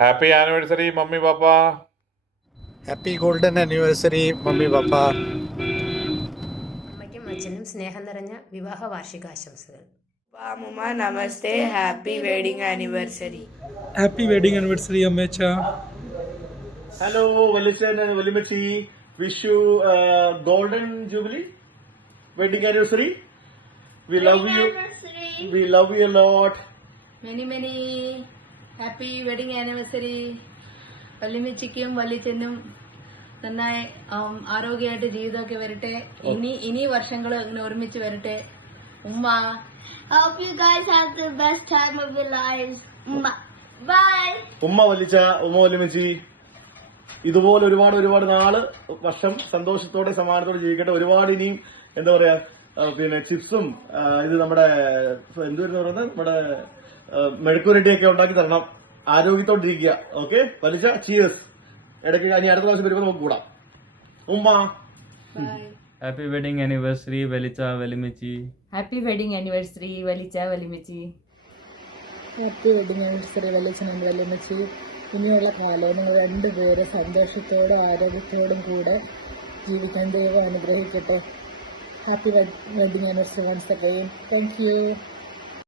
Happy anniversary mummy papa. Happy golden anniversary mummy papa. അമ്മയ്ക്കും അച്ഛനും സ്നേഹം നിറഞ്ഞ വിവാഹ വാർഷികാശംസകൾ. Mama, namaste. Happy wedding anniversary. Happy wedding anniversary അമ്മേച്ച. ഹലോ വലിച്ചൻ വലിമച്ചി, wish you golden jubilee wedding anniversary. We love you lot. Many happy wedding anniversary. വല്യമ്മച്ചിക്കും വല്യച്ഛനും നന്നായി ആരോഗ്യമായിട്ട് ജീവിതമൊക്കെ വരട്ടെ. ഇനി വർഷങ്ങൾ ഇങ്ങനെ ഒരുമിച്ച് വരട്ടെ. ഉമ്മ, hope you guys have the best time of your lives. Bye. ഉമ്മ വലിച്ച, ഉമ്മ വലിമച്ചി ഇതുപോലെ ഒരുപാട് നാള് വർഷം സന്തോഷത്തോടെ സമാധാനത്തോടെ ജീവിക്കട്ടെ. ഒരുപാട് ഇനിയും എന്താ പറയാ പിന്നെ ചിപ്സും ഇത് നമ്മുടെ എന്തുവരുന്ന പറയുന്നത് നമ്മുടെ മെഴുക്കുരട്ടിയൊക്കെ ഉണ്ടാക്കി തരണം. ആരോഗ്യത്തോടെ ഇരിക്കുക. ഓക്കെ വലിച്ച, ചിയേഴ്സ്. ഇടയ്ക്ക് ഇനി അടുത്ത പ്രാവശ്യം വരുമ്പോൾ നമുക്ക് കൂടാം. ഉമ്മ. ഹാപ്പി വെഡിങ് ആനിവേഴ്സറി വലിച്ച വലിമച്ചി. ഹാപ്പി വെഡിങ് ആനിവേഴ്സറി വലിച്ച വലിമച്ചി. ഹാപ്പി വെഡിങ് ആനിവേഴ്സറി വലിച്ചനും വലിമച്ചി. ഇനിയുള്ള കാലം നിങ്ങൾ രണ്ടുപേരും സന്തോഷത്തോടും ആരോഗ്യത്തോടും കൂടെ ജീവിക്കാൻ ദൈവം അനുഗ്രഹിക്കട്ടെ. Happy wedding anniversary once again. Thank U.